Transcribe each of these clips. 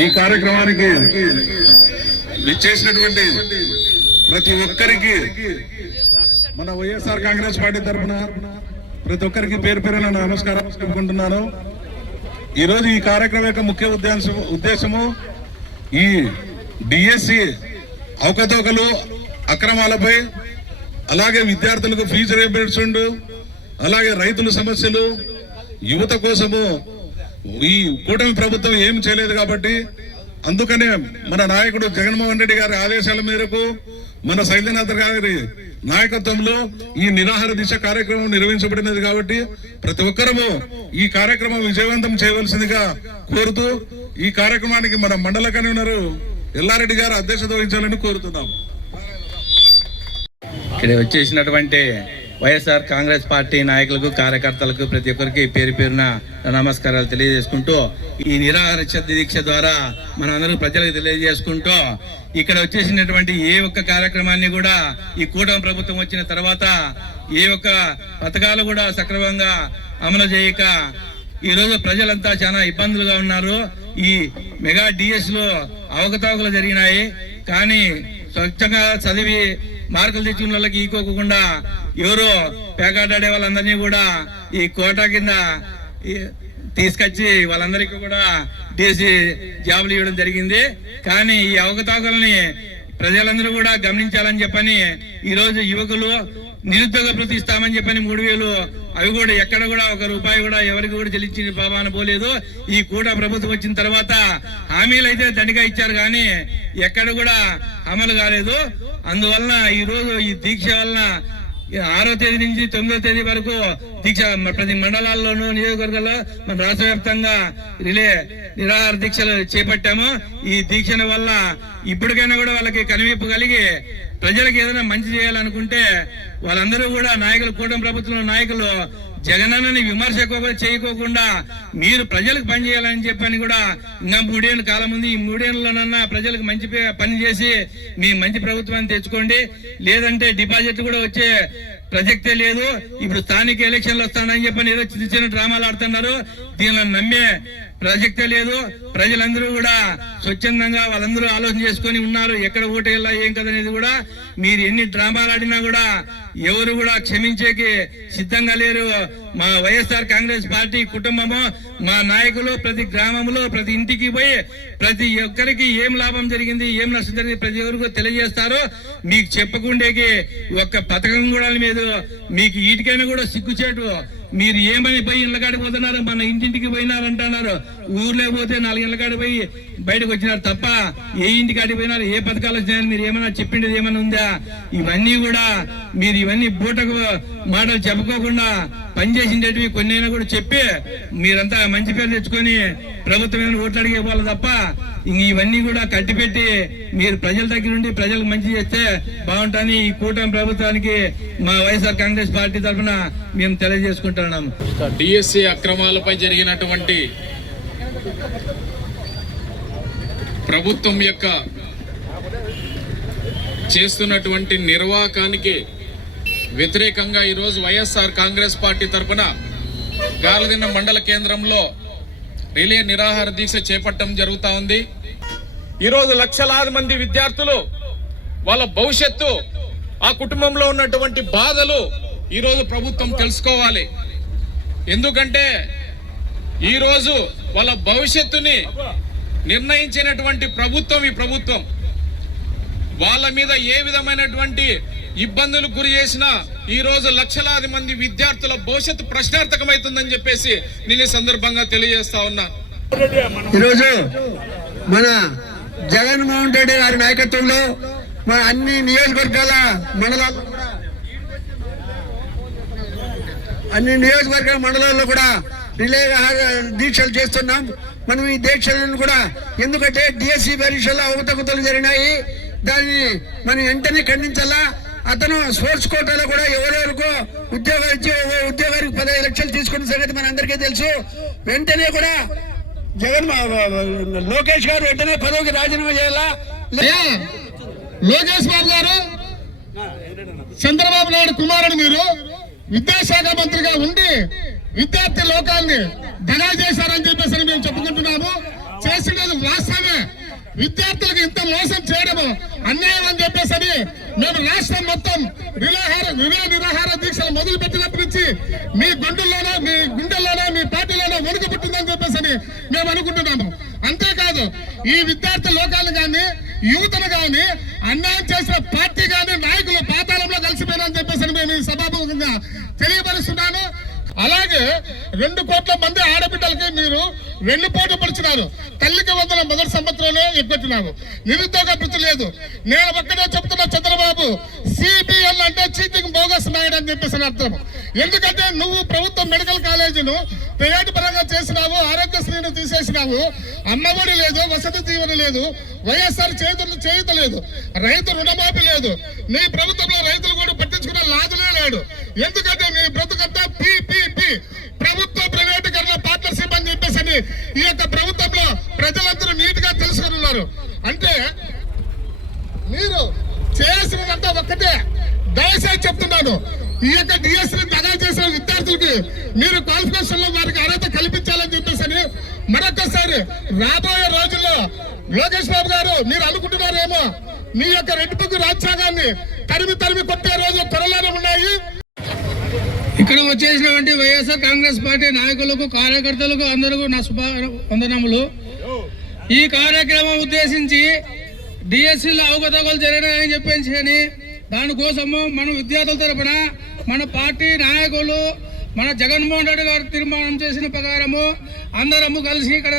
ఈ కార్యక్రమానికి విచ్చేసినటువంటి ప్రతి ఒక్కరికి మన వైఎస్ఆర్ కాంగ్రెస్ పార్టీ తరఫున ప్రతి ఒక్కరికి పేరు పేరున నమస్కారం చెప్పుకుంటున్నాను. ఈరోజు ఈ కార్యక్రమం యొక్క ముఖ్య ఉద్దేశము ఈ డిఎస్సి అవకతవకలు అక్రమాలపై, అలాగే విద్యార్థులకు ఫీజు రీయింబర్స్మెంట్, అలాగే రైతుల సమస్యలు, యువత కోసము ఈ కూటమి ప్రభుత్వం ఏం చేయలేదు కాబట్టి అందుకనే మన నాయకుడు జగన్మోహన్ రెడ్డి గారి ఆదేశాల మేరకు మన శైలనాథ్ గారి నాయకత్వంలో ఈ నిరాహార దీక్ష కార్యక్రమం నిర్వహించబడినది కాబట్టి ప్రతి ఒక్కరము ఈ కార్యక్రమం విజయవంతం చేయవలసిందిగా కోరుతూ ఈ కార్యక్రమానికి మన మండల కన్వీనర్ ఎల్లారెడ్డి గారు అధ్యక్షత వహించాలని కోరుతున్నాం. ఇక్కడ వచ్చేసినటువంటి వైఎస్ఆర్ కాంగ్రెస్ పార్టీ నాయకులకు, కార్యకర్తలకు ప్రతి ఒక్కరికి పేరు పేరున నమస్కారాలు తెలియజేసుకుంటూ, ఈ నిరాహార దీక్ష ద్వారా మనందరూ ప్రజలకు తెలియజేసుకుంటూ, ఇక్కడ వచ్చేసినటువంటి ఏ ఒక్క కార్యక్రమాన్ని కూడా ఈ కూటమి ప్రభుత్వం వచ్చిన తర్వాత ఏ ఒక్క పథకాలు కూడా సక్రమంగా అమలు చేయక ఈరోజు ప్రజలంతా చాలా ఇబ్బందులుగా ఉన్నారు. ఈ మెగా డిఎస్ లో అవకతవకలు జరిగినాయి. కానీ స్వచ్ఛంగా చదివి మార్కులు తెచ్చిన వాళ్ళకి ఈకోకుండా ఎవరో పేకాటాడే వాళ్ళందరినీ కూడా ఈ కోటా కింద తీసుకొచ్చి వాళ్ళందరికీ కూడా డిఎస్సి జాబులు ఇవ్వడం జరిగింది. కానీ ఈ అవకతవకల్ని ప్రజలందరూ కూడా గమనించాలని చెప్పని ఈరోజు యువకులు నిరుద్యోగ భృతి ఇస్తామని చెప్పని 3,000 అవి కూడా ఎక్కడ కూడా ₹1 కూడా ఎవరికి కూడా చెల్లించిన పాపాన పోలేదు. ఈ కూటమి ప్రభుత్వం వచ్చిన తర్వాత హామీలు అయితే దండిగా ఇచ్చారు కానీ ఎక్కడ కూడా అమలు కాలేదు. అందువలన ఈ రోజు ఈ దీక్ష వలన 6వ తేదీ నుంచి 9వ తేదీ వరకు దీక్ష ప్రతి మండలాల్లోనూ నియోజకవర్గాల్లో మన రాష్ట్ర వ్యాప్తంగా నిరాహార దీక్షలు చేపట్టాము. ఈ దీక్షల వల్ల ఇప్పటికైనా కూడా వాళ్ళకి కనువిప్పు కలిగి ప్రజలకు ఏదైనా మంచి చేయాలనుకుంటే వాళ్ళందరూ కూడా నాయకులు, కూటమి ప్రభుత్వంలో నాయకులు జగనన్నని విమర్శ చేయకోకుండా మీరు ప్రజలకు పని చేయాలని చెప్పని కూడా ఇంకా 3 ఏళ్ళ కాలం ఉంది. ఈ 3 ఏళ్లలోనన్నా ప్రజలకు మంచి పని చేసి మీ మంచి ప్రభుత్వాన్ని తెచ్చుకోండి. లేదంటే డిపాజిట్ కూడా వచ్చే ప్రసక్తే లేదు. ఇప్పుడు స్థానిక ఎలక్షన్లు వస్తానని చెప్పని ఏదో చిన్న చిన్న డ్రామాలు ఆడుతున్నారు. దీనిలో నమ్మే ప్రసక్తే లేదు. ప్రజలందరూ కూడా స్వచ్ఛందంగా వాళ్ళందరూ ఆలోచన చేసుకొని ఉన్నారు. ఎక్కడ ఓటేయాలా ఏం కదనేది కూడా మీరు ఎన్ని డ్రామాలు ఆడినా కూడా ఎవరు కూడా క్షమించేకి సిద్ధంగా లేరు. మా వైఎస్ఆర్ కాంగ్రెస్ పార్టీ కుటుంబము, మా నాయకులు ప్రతి గ్రామంలో ప్రతి ఇంటికి పోయి ప్రతి ఒక్కరికి ఏం లాభం జరిగింది, ఏం నష్టం జరిగింది ప్రతి ఒక్కరికి తెలియజేస్తారు. మీకు చెప్పకుండేకి ఒక్క పథకం కూడా లేదు. మీకు వీటికైనా కూడా సిగ్గుచేటు. మీరు ఏమని పోయి ఇళ్ళకాడికి పోతున్నారు, మన ఇంటింటికి పోయినారంటున్నారు. ఊర్లో పోతే 4 ఇళ్ళకాడి పోయి బయటకు వచ్చినారు తప్ప ఏ ఇంటికాడికి పోయినారు, ఏ పథకాలు వచ్చినాయని మీరు ఏమైనా చెప్పిండేది ఏమైనా ఉందా? ఇవన్నీ కూడా మీరు ఇవన్నీ బూటకు మాటలు చెప్పుకోకుండా పనిచేసిండేటివి కొన్ని అయినా కూడా చెప్పి మీరంతా మంచి పేరు తెచ్చుకొని ప్రభుత్వం ఓట్లు అడిగే వాళ్ళు తప్ప ఇవన్నీ కూడా కట్టిపెట్టి మీరు ప్రజల దగ్గర నుండి ప్రజలకు మంచి చేస్తే బాగుంటుందని ఈ కూటమి ప్రభుత్వానికి మా వైఎస్ఆర్ కాంగ్రెస్ పార్టీ తరఫున మేము తెలియజేసుకుంటున్నాము. డిఎస్సి అక్రమాలపై జరిగినటువంటి ప్రభుత్వం యొక్క చేస్తున్నటువంటి నిర్వాకానికి వ్యతిరేకంగా ఈరోజు వైఎస్ఆర్ కాంగ్రెస్ పార్టీ తరఫున గాలదిన్న మండల కేంద్రంలో రిలే నిరాహార దీక్ష చేపట్టడం జరుగుతూ ఉంది. ఈరోజు లక్షలాది మంది విద్యార్థులు వాళ్ళ భవిష్యత్తు, ఆ కుటుంబంలో ఉన్నటువంటి బాధలు ఈరోజు ప్రభుత్వం తెలుసుకోవాలి. ఎందుకంటే ఈరోజు వాళ్ళ భవిష్యత్తుని నిర్ణయించినటువంటి ప్రభుత్వం ఈ ప్రభుత్వం. వాళ్ళ మీద ఏ విధమైనటువంటి ఇబ్బందులు గురి చేసినా ఈ రోజు లక్షలాది మంది విద్యార్థుల భవిష్యత్తు ప్రశ్నార్థకమవుతుందని చెప్పేసి నేను ఈ సందర్భంగా తెలియజేస్తా ఉన్నా. ఈరోజు మన జగన్మోహన్ రెడ్డి గారి నాయకత్వంలో మన అన్ని నియోజకవర్గాల మండలాల్లో కూడా రిలే దీక్షలు చేస్తున్నాం. మనం ఈ దీక్షలను కూడా ఎందుకంటే డిఎస్సి పరీక్షల్లో అవకతవకలు జరిగినాయి, దాన్ని మనం వెంటనే ఖండించాలా. అతను స్పోర్ట్స్ కోటాలో కూడా ఎవరెవరికో ఉద్యోగాలు ఇచ్చి ఉద్యోగానికి 15 లక్షలు తీసుకున్న సంగతి మన అందరికీ తెలుసు. వెంటనే కూడా లోకేష్ గారు వెంటనే పదవికి రాజీనామా చేయాలా. లోకేష్ బాబు గారు చంద్రబాబు నాయుడు కుమారుడు, మీరు విద్యాశాఖ మంత్రిగా ఉండి విద్యార్థి లోకాన్ని దగా చేశారని చెప్పేసి మేము చెప్పుకుంటున్నాము. చేసినది వాస్తవమే. విద్యార్థులకు ఇంత మోసం చేయడము అన్యాయం అని చెప్పేసి మేము రాష్ట్రం మొత్తం నిరాహార దీక్షలు మొదలు పెట్టినప్పటి నుంచి మీ గుండెల్లోనో మీ గుండెల్లోనో మీ పార్టీలోనో వణుకు పుట్టిందని చెప్పేసి మేము అనుకుంటున్నాము. అంతేకాదు ఈ విద్యార్థి లోకాలను కానీ యువతను కానీ అన్యాయం చేసిన పార్టీ కానీ నాయకులు పాతాళంలో కలిసిపోయినని చెప్పేసి మేము ఈ సభాముఖంగా తెలియపరుస్తున్నాను. అలాగే 2 కోట్ల మంది ఆడబిడ్డలకి మీరు వెన్నుపోటు పడిచినారు. తల్లికి వందల మొదటి సంవత్సరంలో ఎగ్గొట్టినారు. నిరుద్యోగ వృత్తి లేదు. నేను ఒక్కడే చెప్తున్నా, చంద్రబాబు సిబిఎల్ అంటే చీటింగ్ బోగస్ నాయుడు అని చెప్పేసి అర్థం. ఎందుకంటే నువ్వు ప్రభుత్వ మెడికల్ కాలేజీను ప్రైవేట్ పరంగా చేసినావు, ఆరోగ్యశ్రీని తీసేసినావు, అమ్మఒడి లేదు, వసతి దీవెన లేదు, వైఎస్ఆర్ చేయూత లేదు, రైతు రుణమాఫీ లేదు. నీ ప్రభుత్వంలో రైతులు కూడా పట్టించుకునే లాదులే లేడు. ఎందుకంటే నీ బ్రతుకంతా పిపిపి ప్రభుత్వ ప్రైవేటీకరణ పార్ట్నర్షిప్ అని చెప్పేసి ఈ యొక్క ప్రభుత్వంలో ప్రజలందరూ నీట్ గా తెలుసుకుని ఉన్నారు. అంటే మీరు చేసినదంతా ఒక్కటే. దయచేసి చెప్తున్నాను, ఈ యొక్క డిఎస్సీ దగా చేసిన విద్యార్థులకి మీరు క్వాలిఫికేషన్ లో వారికి అర్హత కల్పించాలని చెప్పేసి మరొకసారి రాబోయే రోజుల్లో లోకేష్ బాబు గారు మీరు అనుకుంటున్నారేమో మీ యొక్క రెడ్ బుక్ రాజ్యాంగాన్ని తరిమి కొట్టే రోజులు త్వరలోనే ఉన్నాయి. ఇక్కడ వచ్చేసినటువంటి వైఎస్ఆర్ కాంగ్రెస్ పార్టీ నాయకులకు కార్యకర్తలకు అందరికీ నా శుభవందనములు. ఈ కార్యక్రమం ఉద్దేశించి డిఎస్సీలో అవకతవకలు జరిగినాయని చెప్పేసి దానికోసము మనం విద్యార్థుల తరపున మన పార్టీ నాయకులు మన జగన్మోహన్ రెడ్డి గారు తీర్మానం చేసిన ప్రకారము అందరము కలిసి ఇక్కడ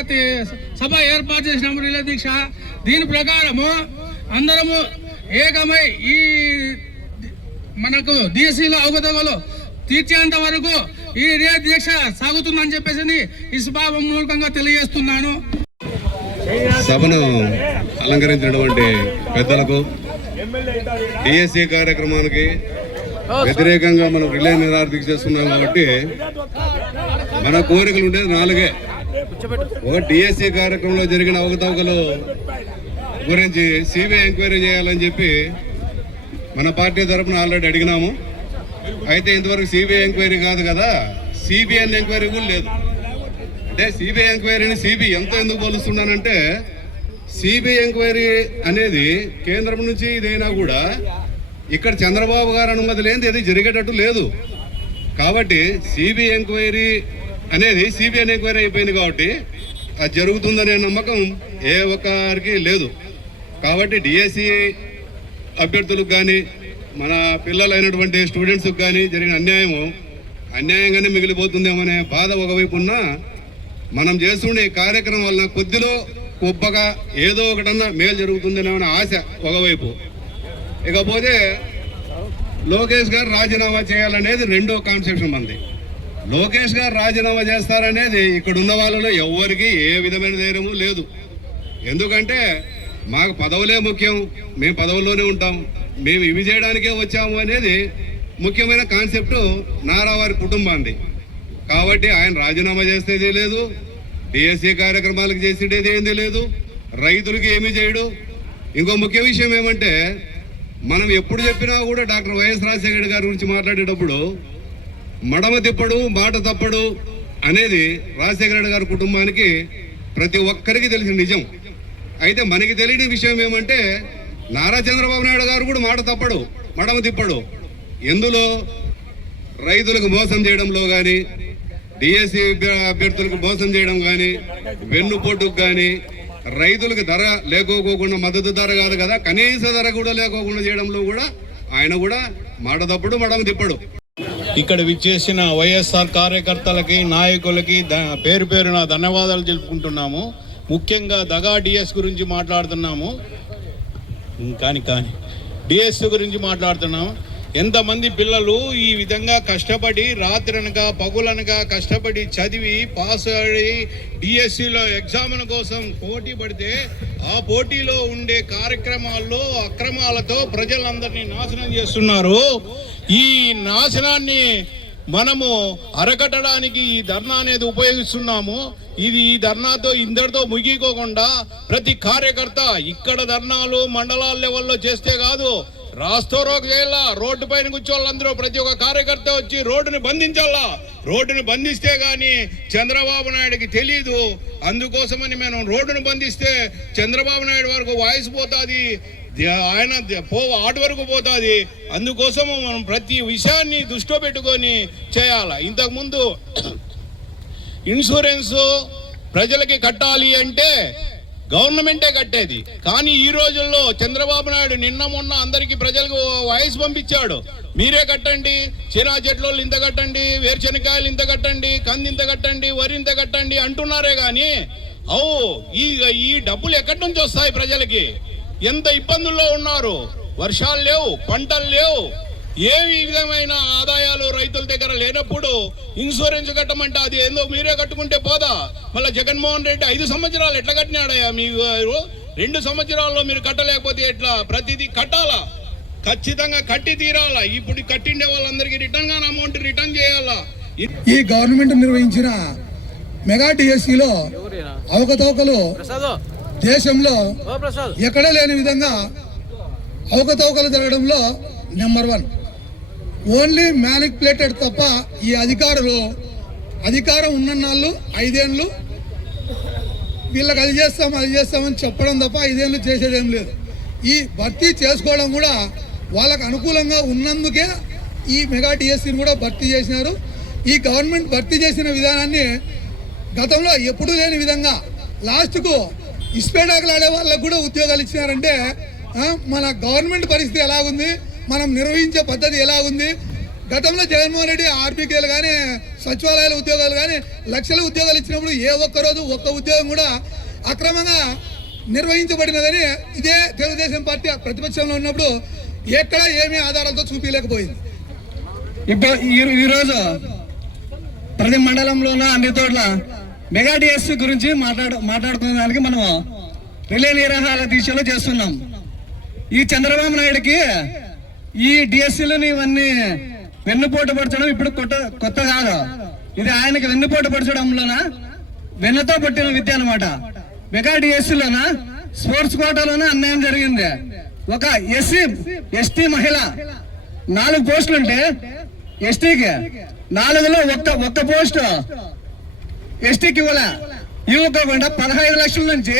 సభ ఏర్పాటు చేసినాము, రిలే దీక్ష. దీని ప్రకారము అందరము ఏకమై ఈ మనకు డిఎస్సీలో అవకతవకలు తీర్చేంత వరకు ఈ రిలే దీక్ష సాగుతుందని చెప్పేసి ఈ సభ మూలకంగా తెలియజేస్తున్నాను. సభను అలంకరించినటువంటి పెద్దలకు, డిఎస్సీ కార్యక్రమానికి వ్యతిరేకంగా మనం రిలే నిరాహార దీక్ష చేస్తున్నాం కాబట్టి మన కోరికలు ఉండేది 4. ఒక డిఎస్సీ కార్యక్రమంలో జరిగిన అవకతవకలు గురించి సిబిఐ ఎంక్వైరీ చేయాలని చెప్పి మన పార్టీ తరఫున ఆల్రెడీ అడిగినాము. అయితే ఇంతవరకు సిబిఐ ఎంక్వైరీ కాదు కదా, సిబిఎన్ ఎంక్వైరీ కూడా లేదు. అంటే సిబిఐ ఎంక్వైరీని సిబిఐ ఎందుకు పోలుస్తున్నానంటే, సిబిఐ ఎంక్వైరీ అనేది కేంద్రం నుంచి ఇదైనా కూడా ఇక్కడ చంద్రబాబు గారు అనుమతి లేనిది ఇది జరిగేటట్టు లేదు. కాబట్టి సిబిఐ ఎంక్వైరీ అనేది సిబిఐ ఎంక్వైరీ అయిపోయింది కాబట్టి అది జరుగుతుందనే నమ్మకం ఏ ఒక్కరికి లేదు. కాబట్టి డిఎస్సి అభ్యర్థులకు కానీ మన పిల్లలైనటువంటి స్టూడెంట్స్కి కానీ జరిగిన అన్యాయంగానే మిగిలిపోతుందేమనే బాధ ఒకవైపు ఉన్నా, మనం చేస్తుండే ఈ కార్యక్రమం వలన కొద్దిలో గొప్పగా ఏదో ఒకటన్నా మేలు జరుగుతుందనే ఆశ ఒకవైపు. ఇకపోతే లోకేష్ గారు రాజీనామా చేయాలనేది రెండో కాన్సెప్షన్ మంది. లోకేష్ గారు రాజీనామా చేస్తారనేది ఇక్కడ ఉన్న వాళ్ళలో ఎవరికి ఏ విధమైన ధైర్యము లేదు. ఎందుకంటే మాకు పదవులే ముఖ్యం, మేము పదవుల్లోనే ఉంటాం, మేము ఇవి చేయడానికే వచ్చాము అనేది ముఖ్యమైన కాన్సెప్ట్ నారావారి కుటుంబాన్ని. కాబట్టి ఆయన రాజీనామా చేసేది లేదు, డిఎస్సీ కార్యక్రమాలకు చేసేది ఏంది లేదు, రైతులకి ఏమీ చేయడు. ఇంకో ముఖ్య విషయం ఏమంటే, మనం ఎప్పుడు చెప్పినా కూడా డాక్టర్ వైఎస్ రాజశేఖర గారి గురించి మాట్లాడేటప్పుడు మడమ తిప్పడు మాట తప్పడు అనేది రాజశేఖర గారి కుటుంబానికి ప్రతి ఒక్కరికి తెలిసిన నిజం. అయితే మనకి తెలియని విషయం ఏమంటే, నారా చంద్రబాబు నాయుడు గారు కూడా మాట తప్పడు మడమ తిప్పడు. ఎందులో? రైతులకు మోసం చేయడంలో కానీ, డిఎస్సి అభ్యర్థులకు మోసం చేయడం కానీ, వెన్నుపోటుకు కానీ, రైతులకు ధర లేకోకుండా మద్దతు ధర కాదు కదా కనీస ధర కూడా లేకోకుండా చేయడంలో కూడా ఆయన కూడా మాట తప్పుడు మడమ తిప్పడు. ఇక్కడ విచ్చేసిన వైఎస్ఆర్ కార్యకర్తలకి నాయకులకి పేరు పేరున ధన్యవాదాలు తెలుపుకుంటున్నాము. ముఖ్యంగా దగా డిఎస్ గురించి మాట్లాడుతున్నాము. కానీ డిఎస్ గురించి మాట్లాడుతున్నాము. ఎంతమంది పిల్లలు ఈ విధంగా కష్టపడి రాత్రనగా పగులనగా కష్టపడి చదివి పాస్ అయ్యి డిఎస్సిలో ఎగ్జామ్ల కోసం పోటీ పడితే ఆ పోటీలో ఉండే కార్యక్రమాల్లో అక్రమాలతో ప్రజలందరినీ నాశనం చేస్తున్నారు. ఈ నాశనాన్ని మనము అరకట్టడానికి ఈ ధర్నా అనేది ఉపయోగిస్తున్నాము. ఈ ధర్నాతో ఇందరితో ముగిపోకుండా ప్రతి కార్యకర్త ఇక్కడ ధర్నాలు మండలాల లెవెల్లో చేస్తే కాదు, రాస్తోరోకు చేయాలా, రోడ్డు పైన కూర్చోవాళ్ళందరూ ప్రతి ఒక్క కార్యకర్త వచ్చి రోడ్డుని బంధించాలా. రోడ్డుని బంధిస్తే గాని చంద్రబాబు నాయుడుకి తెలీదు. అందుకోసమని మేము రోడ్డును బంధిస్తే చంద్రబాబు నాయుడు వరకు వాయిస్ పోతుంది, ఆయన ఆటు వరకు పోతుంది. అందుకోసము మనం ప్రతి విషయాన్ని దృష్టిలో పెట్టుకొని చేయాలి. ఇంతకుముందు ఇన్సూరెన్స్ ప్రజలకి కట్టాలి అంటే గవర్నమెంటే కట్టేది. కానీ ఈ రోజుల్లో చంద్రబాబు నాయుడు నిన్న మొన్న అందరికి ప్రజలకు వాయిస్ పంపించాడు, మీరే కట్టండి, చిరా చెట్లు ఇంత కట్టండి, వేరుశనకాయలు ఇంత కట్టండి, కంది ఇంత కట్టండి, వరి ఇంత కట్టండి అంటున్నారే కానీ ఈ డబ్బులు ఎక్కడి నుంచి వస్తాయి ప్రజలకి? ఎంత ఇబ్బందుల్లో ఉన్నారు, వర్షాలు లేవు, పంటలు లేవు, ఏ విధమైన ఆదాయాలు రైతుల దగ్గర లేనప్పుడు ఇన్సూరెన్స్ కట్టమంటే అది ఏందో మీరే కట్టుకుంటే పోదా? మళ్ళీ జగన్మోహన్ రెడ్డి 5 సంవత్సరాలు ఎట్లా కట్టినాడయ్యా? మీరు 2 సంవత్సరాల్లో మీరు కట్టలేకపోతే ఎట్లా? ప్రతిదీ కట్టాలా, ఖచ్చితంగా కట్టి తీరాలా. ఇప్పుడు కట్టిండే వాళ్ళందరికీ రిటర్న్ గా అమౌంట్ రిటర్న్ చేయాలా. ఈ గవర్నమెంట్ నిర్వహించిన మెగా డిఎస్సిలో అవకతవకలు దేశంలో ఎక్కడ లేని విధంగా అవకతవకలు జరగడంలో నెంబర్ 1. ఓన్లీ మ్యానిపులేటెడ్ తప్ప ఈ అధికారం ఉన్నన్నాళ్ళు 5 ఏళ్ళు వీళ్ళకి అది చేస్తామని చెప్పడం తప్ప 5 ఏళ్ళు చేసేదేం లేదు. ఈ భర్తీ చేసుకోవడం కూడా వాళ్ళకు అనుకూలంగా ఉన్నందుకే ఈ మెగా డిఎస్సిని కూడా భర్తీ చేసినారు. ఈ గవర్నమెంట్ భర్తీ చేసిన విధానాన్ని గతంలో ఎప్పుడూ లేని విధంగా లాస్ట్కు ఇస్పేటాకులు ఆడే వాళ్ళకు కూడా ఉద్యోగాలు ఇచ్చినారంటే మన గవర్నమెంట్ పరిస్థితి ఎలాగుంది, మనం నిర్వహించే పద్ధతి ఎలాగుంది? గతంలో జగన్మోహన్ రెడ్డి ఆర్బీకేలు కానీ సచివాలయాల ఉద్యోగాలు కానీ లక్షల ఉద్యోగాలు ఇచ్చినప్పుడు ఏ ఒక్కరోజు ఒక్క ఉద్యోగం కూడా అక్రమంగా నిర్వహించబడినదని ఇదే తెలుగుదేశం పార్టీ ప్రతిపక్షంలో ఉన్నప్పుడు ఎక్కడ ఏమీ ఆధారాలతో చూపించలేకపోయింది. ఇప్పుడు ఈరోజు ప్రతి మండలంలోన అన్ని చోట్ల మెగా డిఎస్సి గురించి మాట్లాడుకునే దానికి మనము రిలే నిరాహార దీక్షలు చేస్తున్నాం. ఈ చంద్రబాబు నాయుడుకి ఈ డిఎస్సీలని ఇవన్నీ వెన్నుపోటు పరచడం ఇప్పుడు కొత్త కాదు. ఇది ఆయనకి వెన్నుపోటు పరచడంలోన వెన్నతో పట్టిన విద్య అనమాట. మెగా డిఎస్సీలోన స్పోర్ట్స్ కోటాలోనే అన్యాయం జరిగింది. ఒక ఎస్టీ మహిళ 4 పోస్టులుంటే ఎస్టీకి 4లో ఒక్క పోస్ట్ ఎస్టీకి ఇవ్వకుండా 15 లక్షల నుంచి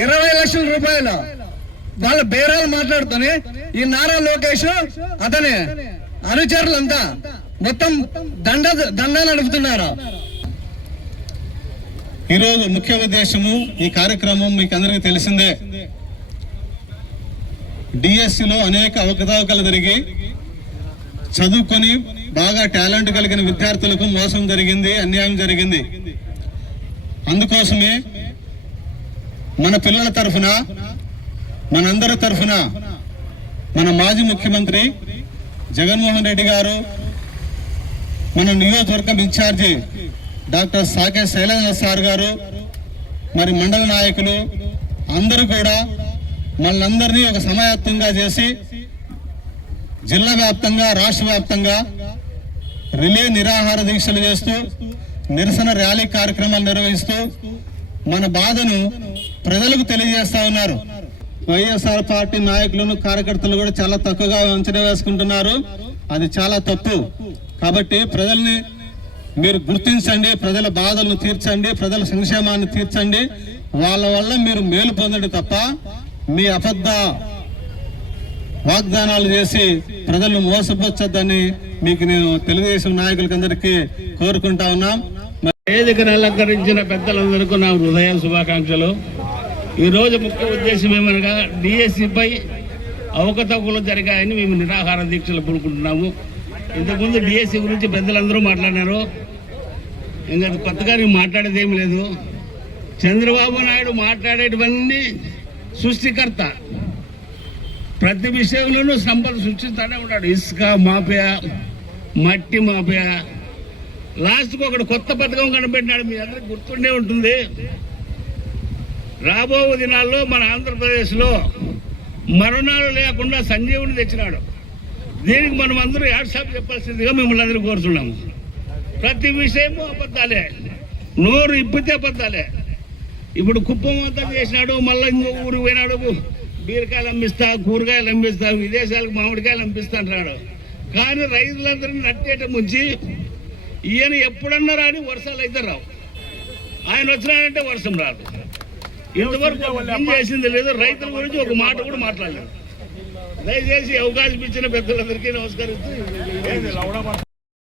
20 లక్షల రూపాయలు వాళ్ళ బేరాలు మాట్లాడుతూనే ఈ నారా లోకేష్ అతని అనుచరులంతా మొత్తం దండా నడుపుతున్నారు. ఈరోజు ముఖ్య ఉద్దేశము ఈ కార్యక్రమం మీకు అందరికీ తెలిసిందే. డిఎస్సిలో అనేక అవకతవకలు జరిగి చదువుకొని బాగా టాలెంట్ కలిగిన విద్యార్థులకు మోసం జరిగింది, అన్యాయం జరిగింది. అందుకోసమే మన పిల్లల తరఫున, మనందరి తరఫున మన మాజీ ముఖ్యమంత్రి జగన్మోహన్ రెడ్డి గారు, మన నియోజకవర్గం ఇన్ఛార్జి డాక్టర్ సాకే శైలేంద్ర సార్ గారు, మరి మండల నాయకులు అందరూ కూడా మనందరినీ ఒక సమాయత్తంగా చేసి జిల్లా వ్యాప్తంగా, రాష్ట్ర వ్యాప్తంగా రిలే నిరాహార దీక్షలు చేస్తూ నిరసన ర్యాలీ కార్యక్రమాలు నిర్వహిస్తూ మన బాధను ప్రజలకు తెలియజేస్తా ఉన్నారు. వైఎస్ఆర్ పార్టీ నాయకులను, కార్యకర్తలు కూడా చాలా తక్కువగా అంచనా వేసుకుంటున్నారు. అది చాలా తప్పు. కాబట్టి ప్రజల్ని మీరు గుర్తించండి, ప్రజల బాధలను తీర్చండి, ప్రజల సంక్షేమాన్ని తీర్చండి. వాళ్ళ వల్ల మీరు మేలు పొందండి తప్ప మీ అబద్ధ వాగ్దానాలు చేసి ప్రజలను మోసపరచొద్దని మీకు నేను తెలుగుదేశం నాయకులకందరికీ కోరుకుంటా ఉన్నాం. వేదికను అలంకరించిన పెద్దలందరికీ నా హృదయ శుభాకాంక్షలు. ఈరోజు ముఖ్య ఉద్దేశం ఏమనగా డిఎస్సిపై అవకతవకలు జరిగాయని మేము నిరాహార దీక్షలు పూనుకుంటున్నాము. ఇంతకుముందు డిఎస్సి గురించి పెద్దలందరూ మాట్లాడినారు. ఇంకా కొత్తగా నేను మాట్లాడేది ఏమి లేదు. చంద్రబాబు నాయుడు మాట్లాడేటివన్నీ సృష్టికర్త. ప్రతి విషయంలోనూ సంపద సృష్టిస్తూనే ఉన్నాడు. ఇసుక మాఫియా, మట్టి మాఫియా. లాస్ట్కి ఒకడు కొత్త పథకం కనిపెట్టినాడు, మీ అందరికి గుర్తుండే ఉంటుంది. రాబో దినాల్లో మన ఆంధ్రప్రదేశ్లో మరణాలు లేకుండా సంజీవుని తెచ్చినాడు. దీనికి మనం అందరూ యాడ్సాప్ చెప్పాల్సిందిగా మిమ్మల్ని అందరూ కోరుతున్నాము. ప్రతి విషయము అబద్ధాలే, నోరు ఇప్పితే అబద్ధాలే. ఇప్పుడు కుప్పం అంతా చేసినాడు, మళ్ళీ ఇంకో ఊరికి పోయినాడు, బీరకాయలు అమ్మిస్తా, కూరగాయలు అమ్మిస్తా, విదేశాలకు మామిడికాయలు అమ్మిస్తా అంటున్నాడు. కానీ రైతులందరినీ నట్టేట ముంచి ఈయన ఎప్పుడన్నా రాని వర్షాలు అయితే రావు. ఆయన వచ్చినాడంటే వర్షం రాదు. ఇంతవరకు ఏం చేసింది లేదు. రైతుల గురించి ఒక మాట కూడా మాట్లాడలేదు. దయచేసి అవకాశం ఇచ్చిన పెద్దలందరికీ నమస్కరిస్తూ